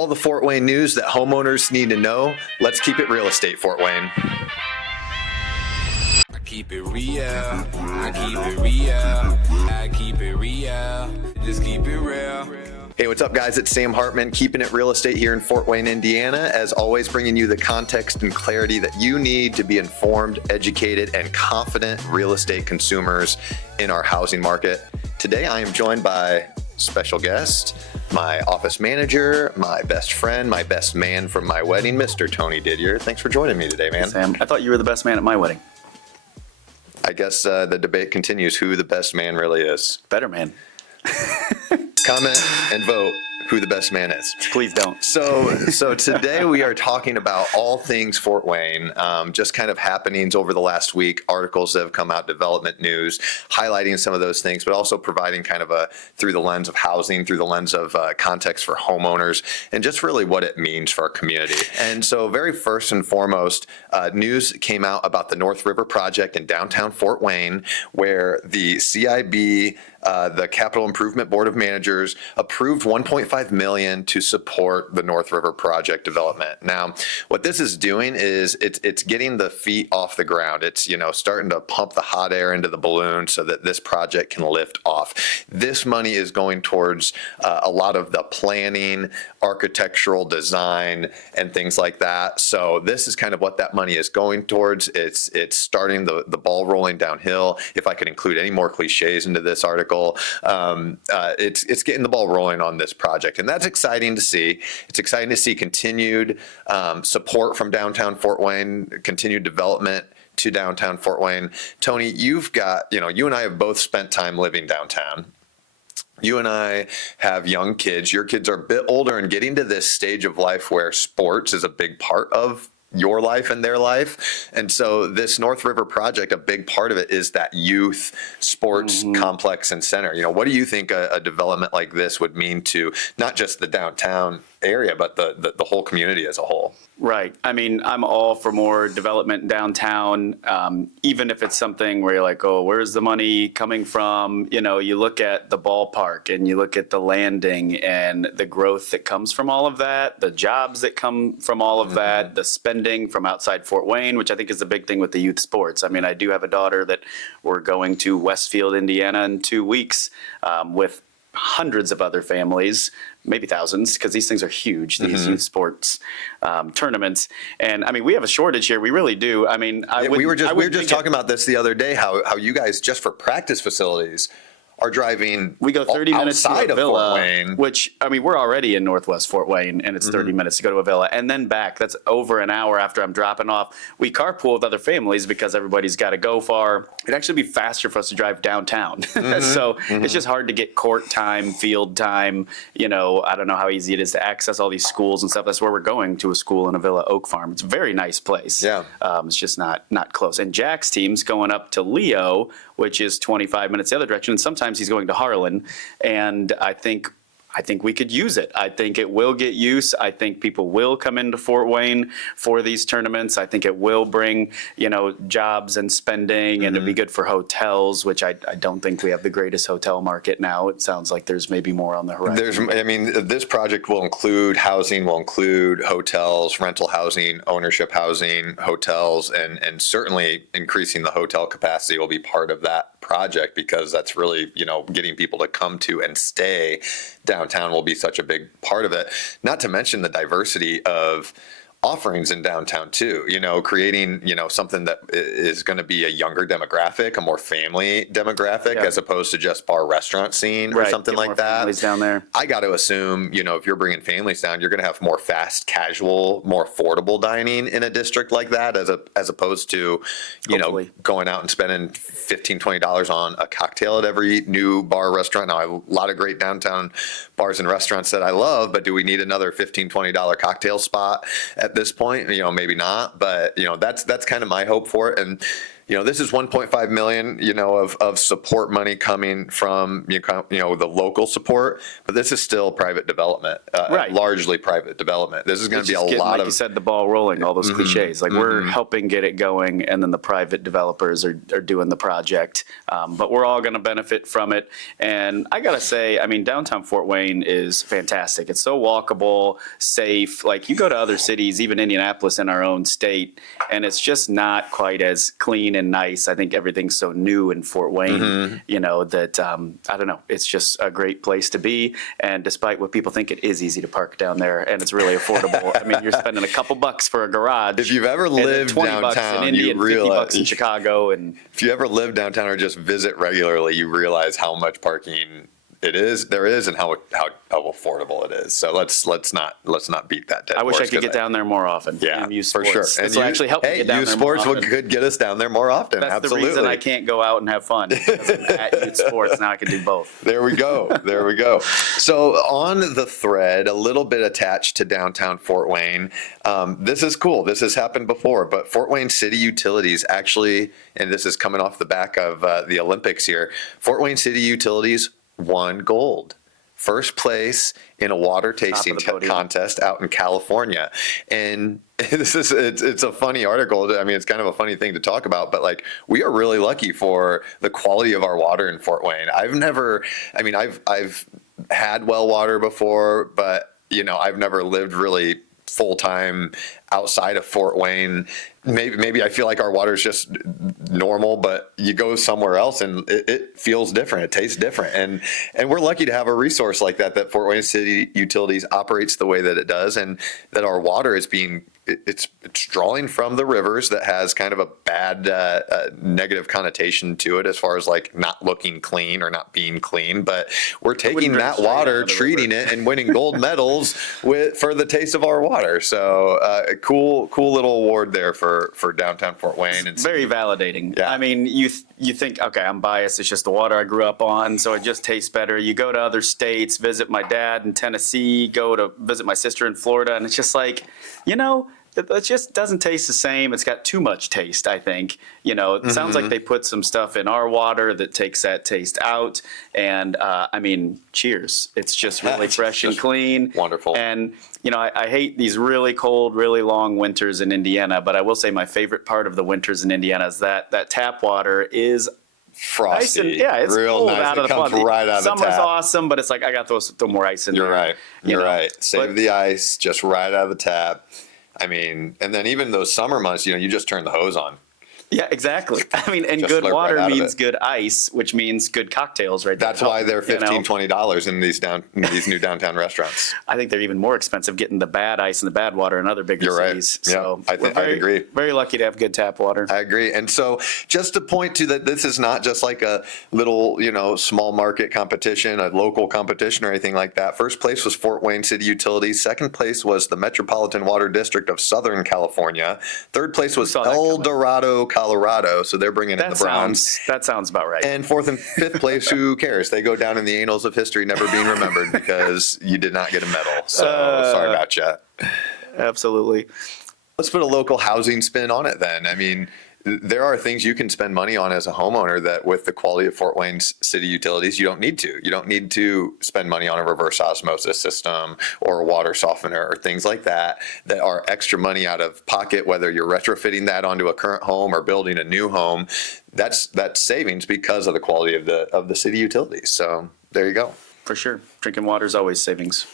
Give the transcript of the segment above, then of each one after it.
all the Fort Wayne news that homeowners need to know. Let's keep it real estate, Fort Wayne. I keep it real. I keep it real. I keep it real. Just keep it real. Hey, what's up, guys? It's Sam Hartman, keeping it real estate here in Fort Wayne, Indiana. As always, bringing you the context and clarity that you need to be informed, educated, and confident real estate consumers in our housing market. Today, I am joined by special guest, my office manager, my best friend, my best man from my wedding, Mr. Tony Didier. Thanks for joining me today, man. Sam, I thought you were the best man at my wedding. I guess the debate continues who the best man really is. Better man. Comment and vote who the best man is. Please don't. So today we are talking about all things Fort Wayne, just kind of happenings over the last week, articles that have come out, development news, highlighting some of those things, but also providing kind of through the lens of housing, through the lens of context for homeowners, and just really what it means for our community. And so very first and foremost, news came out about the North River project in downtown Fort Wayne, where the CIB, the Capital Improvement Board of Managers, approved $1.5 million to support the North River project development. Now, what this is doing is it's getting the feet off the ground. It's, starting to pump the hot air into the balloon so that this project can lift off. This money is going towards a lot of the planning, architectural design, and things like that. So this is kind of what that money is going towards. It's starting the ball rolling downhill. If I could include any more cliches into this article, it's getting the ball rolling on this project, and that's exciting to see. It's exciting to see continued support from downtown Fort Wayne, continued development to downtown Fort Wayne. Tony, you've got, you and I have both spent time living downtown. You and I have young kids. Your kids are a bit older and getting to this stage of life where sports is a big part of your life and their life. And so this North River project, a big part of it is that youth sports complex and center. What do you think a development like this would mean to not just the downtown area, but the whole community as a whole? Right. I mean, I'm all for more development downtown, even if it's something where you're like, oh, where's the money coming from? You look at the ballpark and you look at the landing and the growth that comes from all of that, the jobs that come from all of that, the spending from outside Fort Wayne, which I think is the big thing with the youth sports. I mean, I do have a daughter that we're going to Westfield, Indiana in 2 weeks with hundreds of other families, maybe thousands, because these things are huge, these youth sports tournaments. And I mean, we have a shortage here. We really do. I mean, we were just talking about this the other day, how you guys, just for practice facilities, are driving. We go 30 minutes to a villa, Fort Wayne. Which, I mean, we're already in Northwest Fort Wayne, and it's 30 minutes to go to a villa, and then back. That's over an hour after I'm dropping off. We carpool with other families because everybody's got to go far. It'd actually be faster for us to drive downtown. So it's just hard to get court time, field time. I don't know how easy it is to access all these schools and stuff. That's where we're going, to a school in a villa, Oak Farm. It's a very nice place. Yeah. It's just not close. And Jack's team's going up to Leo, which is 25 minutes the other direction, and sometimes he's going to Harlan, and I think we could use it. I think it will get use. I think people will come into Fort Wayne for these tournaments. I think it will bring, jobs and spending, and it'd be good for hotels, which I don't think we have the greatest hotel market now. It sounds like there's maybe more on the horizon. This project will include housing, will include hotels, rental housing, ownership housing, hotels, and certainly increasing the hotel capacity will be part of that project, because that's really, getting people to come to and stay downtown will be such a big part of it. Not to mention the diversity of offerings in downtown too, creating, something that is going to be a younger demographic, a more family demographic, as opposed to just bar restaurant scene or something like that. Families down there. I got to assume, if you're bringing families down, you're going to have more fast, casual, more affordable dining in a district like that, as opposed to, going out and spending $15, $20 on a cocktail at every new bar restaurant. Now, I have a lot of great downtown bars and restaurants that I love, but do we need another $15, $20 cocktail spot at this point? Maybe not, but that's kind of my hope for it. And this is 1.5 million, of support money coming from, the local support, but this is still private development, Right. largely private development. This is going to be a Getting, lot like of, you said, the ball rolling, all those cliches. Like we're helping get it going, and then the private developers are doing the project. But we're all going to benefit from it. And I got to say, I mean, downtown Fort Wayne is fantastic. It's so walkable, safe. Like you go to other cities, even Indianapolis in our own state, and it's just not quite as clean and nice. I think everything's so new in Fort Wayne, that I don't know. It's just a great place to be. And despite what people think, it is easy to park down there, and it's really affordable. I mean, you're spending a couple bucks for a garage. If you've ever and then lived 20 bucks in downtown, Indy you and 50 bucks in Chicago, and if you ever live downtown or just visit regularly, you realize how much parking there is, and how affordable it is. So let's not beat that dead I wish I horse, could 'cause get down there more often. Yeah, and use for sports. sure. This will actually help me get down youth there more sports often. could get us down there more often. That's Absolutely. the reason I can't go out and have fun. Because I'm at youth sports. Now I can do both. There we go. There we go. So on the thread, a little bit attached to downtown Fort Wayne. This is cool. This has happened before, but Fort Wayne City Utilities actually, and this is coming off the back of the Olympics here, Fort Wayne City Utilities won gold. First place in a water tasting contest out in California. And it's a funny article. I mean, it's kind of a funny thing to talk about, but like, we are really lucky for the quality of our water in Fort Wayne. I've had well water before, but I've never lived really full-time outside of Fort Wayne. Maybe I feel like our water is just normal, but you go somewhere else and it feels different. It tastes different. And we're lucky to have a resource like that Fort Wayne City Utilities operates the way that it does, and that our water is it's drawing from the rivers that has kind of a bad negative connotation to it as far as like not looking clean or not being clean. But we're taking that water, treating it, and winning gold medals for the taste of our water. So cool little award there for downtown Fort Wayne. And very validating. Yeah. I mean, you think, okay, I'm biased. It's just the water I grew up on, so it just tastes better. You go to other states, visit my dad in Tennessee, go to visit my sister in Florida, and it's just like, it just doesn't taste the same. It's got too much taste, I think. It sounds like they put some stuff in our water that takes that taste out. And cheers. It's just really fresh and clean. Wonderful. And, I hate these really cold, really long winters in Indiana, but I will say my favorite part of the winters in Indiana is that tap water is frosty. Nice and, it's real cold nice. out of it the comes fun. right out of the tap. Summer's awesome, but it's like I got throw more ice in there. You're right. You're right. Save But- the ice just right out of the tap. I mean, and then even those summer months, you just turn the hose on. Yeah, exactly. And Just good slurp water right out of means it. good ice, which means good cocktails right there. That's why they're $15, $20. $20 in these new downtown restaurants. I think they're even more expensive getting the bad ice and the bad water in other bigger You're right. cities. Yeah, So I agree. Very lucky to have good tap water. I agree. And so just to point to that, this is not just like a little, small market competition, a local competition or anything like that. First place was Fort Wayne City Utilities. Second place was the Metropolitan Water District of Southern California. Third place was El Dorado, Colorado. So they're bringing in the bronze. That sounds about right. And fourth and fifth place, who cares? They go down in the annals of history, never being remembered because you did not get a medal. So sorry about you. Absolutely. Let's put a local housing spin on it then. I mean, there are things you can spend money on as a homeowner that with the quality of Fort Wayne's City Utilities, you don't need to. You don't need to spend money on a reverse osmosis system or a water softener or things like that are extra money out of pocket, whether you're retrofitting that onto a current home or building a new home. That's savings because of the quality of the city utilities. So there you go. For sure. Drinking water is always savings.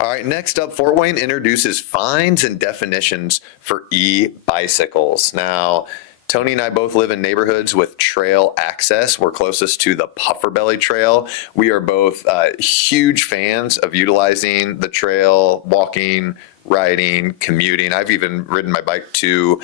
All right, next up, Fort Wayne introduces fines and definitions for e-bicycles. Now, Tony and I both live in neighborhoods with trail access. We're closest to the Pufferbelly Trail. We are both huge fans of utilizing the trail, walking, riding, commuting. I've even ridden my bike to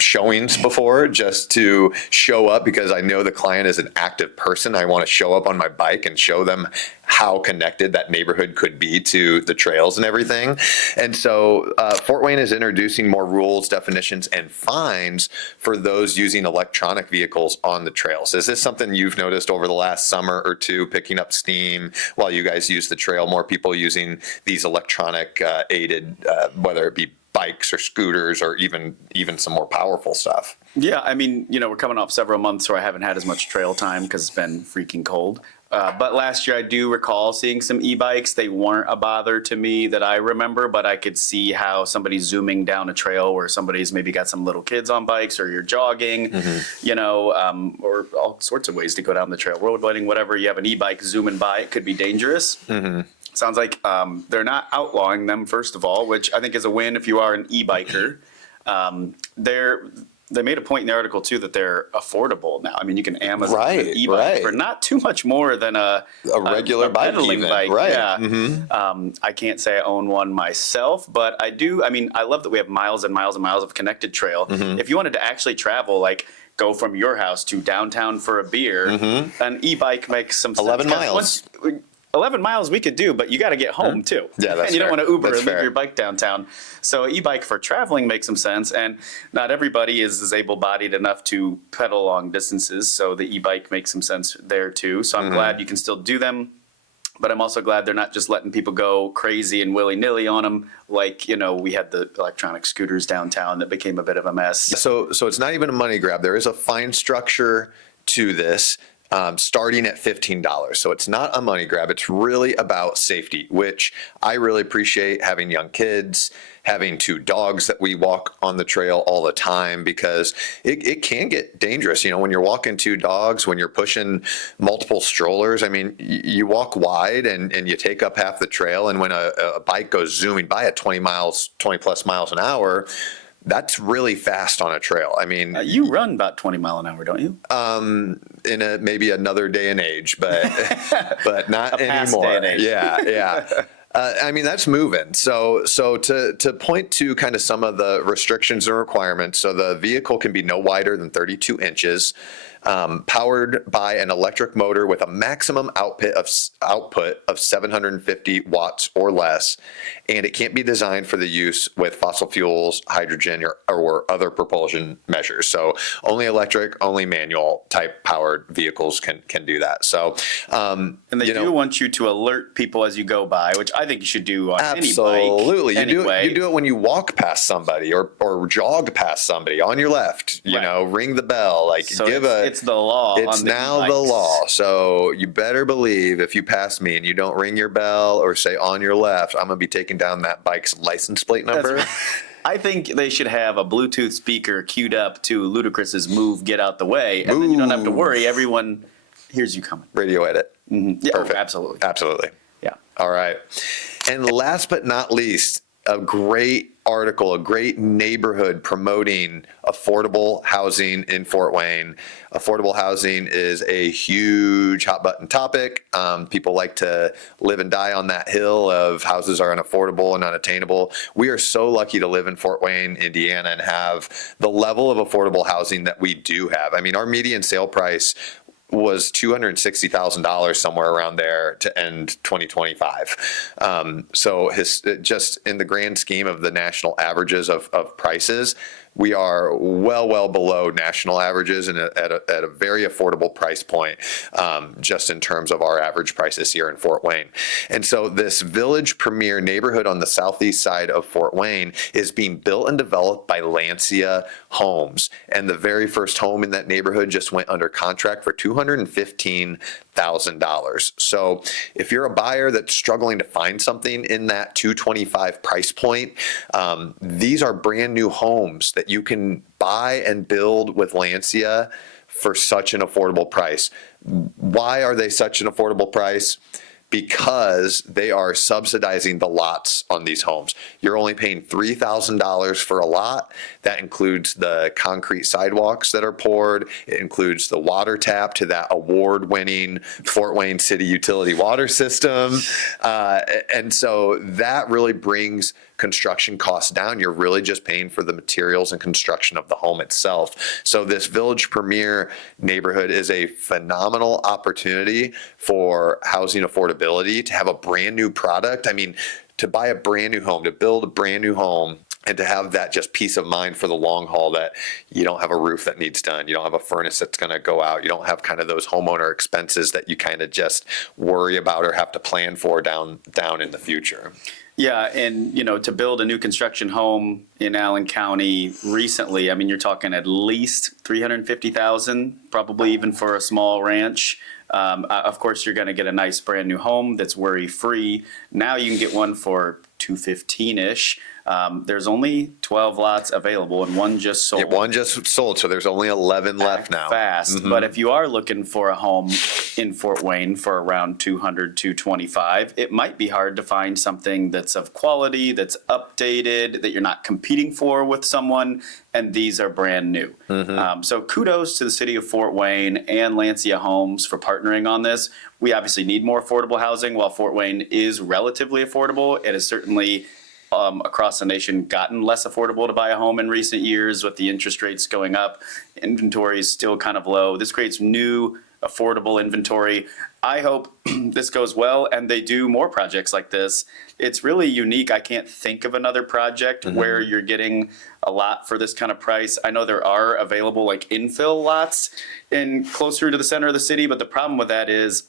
showings before just to show up because I know the client is an active person. I want to show up on my bike and show them how connected that neighborhood could be to the trails and everything. And so Fort Wayne is introducing more rules, definitions, and fines for those using electronic vehicles on the trails. Is this something you've noticed over the last summer or two, picking up steam while you guys use the trail, more people using these electronic aided, whether it be bikes or scooters or even some more powerful stuff. Yeah, I mean, we're coming off several months where I haven't had as much trail time because it's been freaking cold. But last year I do recall seeing some e-bikes. They weren't a bother to me that I remember, but I could see how somebody's zooming down a trail where somebody's maybe got some little kids on bikes, or you're jogging, or all sorts of ways to go down the trail. Rollerblading, whatever, you have an e-bike zooming by, it could be dangerous. Sounds like they're not outlawing them, first of all, which I think is a win if you are an e-biker. They made a point in the article, too, that they're affordable now. I mean, you can Amazon an e-bike for not too much more than a regular bike, pedaling even. bike. Right. Yeah. I can't say I own one myself, but I do. I mean, I love that we have miles and miles and miles of connected trail. If you wanted to actually travel, like go from your house to downtown for a beer, an e-bike makes some sense. 11 miles. 11 miles we could do, but you got to get home too. Yeah, that's and you don't fair. want to Uber That's and leave fair. your bike downtown. So an e-bike for traveling makes some sense, and not everybody is able-bodied enough to pedal long distances. So the e-bike makes some sense there too. So I'm glad you can still do them, but I'm also glad they're not just letting people go crazy and willy-nilly on them. Like, we had the electronic scooters downtown that became a bit of a mess. So it's not even a money grab. There is a fine structure to this. Starting at $15. So it's not a money grab. It's really about safety, which I really appreciate, having young kids, having 2 dogs that we walk on the trail all the time, because it can get dangerous. When you're walking 2 dogs, when you're pushing multiple strollers, I mean, you walk wide and you take up half the trail. And when a bike goes zooming by at 20 plus miles an hour, that's really fast on a trail. I mean, You run about 20 mile an hour, don't you? in maybe another day and age, but but not A past anymore. day and age. Yeah. I mean, that's moving. So to point to kind of some of the restrictions and requirements. So the vehicle can be no wider than 32 inches, powered by an electric motor with a maximum output of 750 watts or less, and it can't be designed for the use with fossil fuels, hydrogen, or other propulsion measures. So only electric, only manual type powered vehicles can do that. So And they do want you to alert people as you go by, which I think you should do on any bike. Absolutely. Anyway. You do it when you walk past somebody or jog past somebody on your left, Right. ring the bell, So it's the law. It's on the now the e-bikes. law. So you better believe if you pass me and you don't ring your bell or say on your left, I'm going to be taking down that bike's license plate number. That's right. I think they should have a Bluetooth speaker queued up to Ludacris's "Move, Get Out the Way," and then you don't have to worry. Everyone hears you coming. Radio edit. Yeah, Perfect. absolutely. Absolutely. Yeah. All right. And last but not least, a great article, a great neighborhood promoting affordable housing in Fort Wayne. Affordable housing is a huge hot button topic. People like to live and die on that hill of houses are unaffordable and unattainable. We are so lucky to live in Fort Wayne, Indiana, and have the level of affordable housing that we do have. I mean, our median sale price was $260,000, somewhere around there, to end 2025. So just in the grand scheme of the national averages of prices, we are well below national averages and at a very affordable price point, just in terms of our average prices here in Fort Wayne. And so this Village Premier neighborhood on the southeast side of Fort Wayne is being built and developed by Lancia Homes. And the very first home in that neighborhood just went under contract for $215,000. So if you're a buyer that's struggling to find something in that $225,000 price point, these are brand new homes that you can buy and build with Lancia for such an affordable price. Why are they such an affordable price? Because they are subsidizing the lots on these homes. You're only paying $3,000 for a lot. That includes the concrete sidewalks that are poured. It includes the water tap to that award-winning Fort Wayne City utility water system. And so that really brings construction costs down. You're really just paying for the materials and construction of the home itself. So this Village Premier neighborhood is a phenomenal opportunity for housing affordability, to have a brand new product. I mean, to buy a brand new home, to build a brand new home And to have that just peace of mind for the long haul, that you don't have a roof that needs done, you don't have a furnace that's going to go out, you don't have kind of those homeowner expenses that you kind of just worry about or have to plan for down in the future. Yeah, and to build a new construction home in Allen County recently, I mean, you're talking at least $350,000, probably even for a small ranch. Of course, you're going to get a nice brand new home that's worry-free. Now you can get one for $215-ish. There's only 12 lots available, and one just sold. Yeah, one just sold, so there's only 11 left now. Fast, but if you are looking for a home in Fort Wayne for around 200, 225, it might be hard to find something that's of quality, that's updated, that you're not competing for with someone, and these are brand new. So kudos to the city of Fort Wayne and Lancia Homes for partnering on this. We obviously need more affordable housing. While Fort Wayne is relatively affordable, it has certainly across the nation gotten less affordable to buy a home in recent years with the interest rates going up. Inventory is still kind of low. This creates new affordable inventory. I hope this goes well and they do more projects like this. It's really unique. I can't think of another project where you're getting a lot for this kind of price. I know there are available like infill lots in closer to the center of the city, but the problem with that is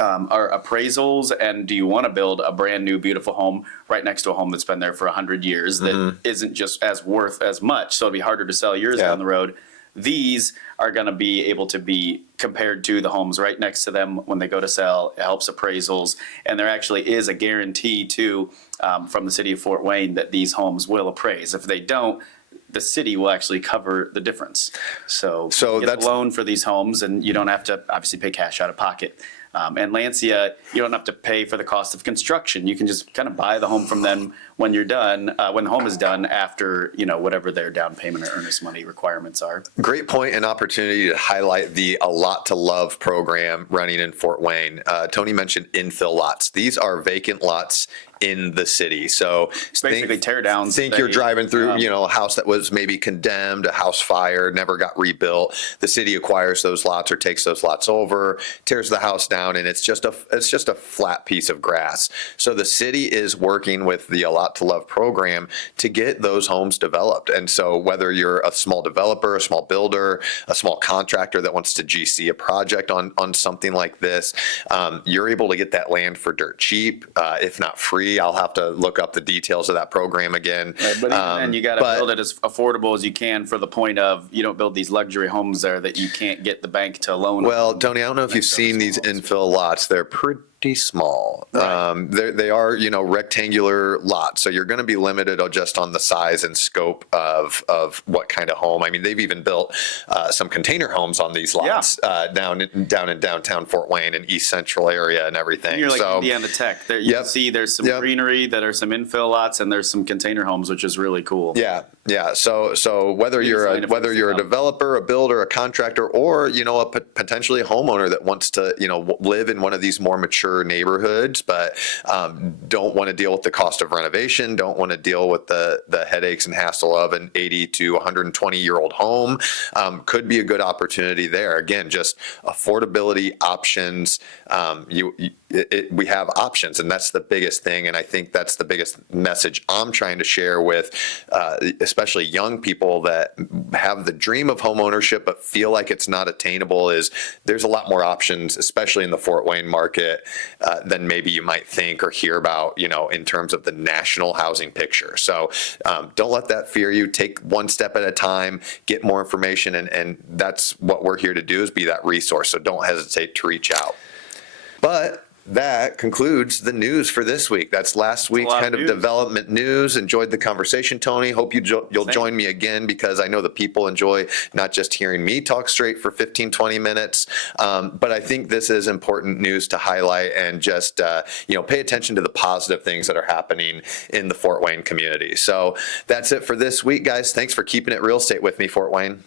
our appraisals, and do you want to build a brand new beautiful home right next to a home that's been there for 100 years that isn't just as worth as much, so it'd be harder to sell yours down the road. These are going to be able to be compared to the homes right next to them when they go to sell. It helps appraisals, and there actually is a guarantee too from the city of Fort Wayne that these homes will appraise. If they don't, the city will actually cover the difference. So you get a loan for these homes, and you don't have to obviously pay cash out of pocket. And Lancia, you don't have to pay for the cost of construction. You can just kind of buy the home from them when you're done, when the home is done after, whatever their down payment or earnest money requirements are. Great point and opportunity to highlight the A Lot to Love program running in Fort Wayne. Tony mentioned infill lots. These are vacant lots in the city. So it's basically tear downs. Think you're driving through, a house that was maybe condemned, a house fire, never got rebuilt. The city acquires those lots or takes those lots over, tears the house down, and it's just a flat piece of grass. So the city is working with the A Lot to Love program to get those homes developed. And so whether you're a small developer, a small builder, a small contractor that wants to GC a project on something like this, you're able to get that land for dirt cheap, if not free. I'll have to look up the details of that program again. Right, but even then, you got to build it as affordable as you can for the point of you don't build these luxury homes there that you can't get the bank to loan. Well, Tony, I don't know if you've seen these infill lots. They're pretty small. Right. They are, rectangular lots. So you're going to be limited just on the size and scope of what kind of home. I mean, they've even built some container homes on these lots down in downtown Fort Wayne and East Central area and everything. You're like Indiana Tech. There, you can see there's some greenery that are some infill lots, and there's some container homes, which is really cool. Yeah. So whether you're a developer, a builder, a contractor, or potentially a homeowner that wants to live in one of these more mature neighborhoods, but don't want to deal with the cost of renovation, don't want to deal with the headaches and hassle of an 80 to 120-year-old home, could be a good opportunity there. Again, just affordability options. We have options, and that's the biggest thing. And I think that's the biggest message I'm trying to share with especially young people that have the dream of home ownership but feel like it's not attainable. Is there's a lot more options, especially in the Fort Wayne market, than maybe you might think or hear about, in terms of the national housing picture. So don't let that fear you. Take one step at a time, get more information, and that's what we're here to do, is be that resource. So don't hesitate to reach out. But that concludes the news for this week. That's last week's kind of development news. Enjoyed the conversation, Tony. Hope you'll join me again, because I know the people enjoy not just hearing me talk straight for 15, 20 minutes, but I think this is important news to highlight and just, pay attention to the positive things that are happening in the Fort Wayne community. So that's it for this week, guys. Thanks for keeping it real estate with me, Fort Wayne.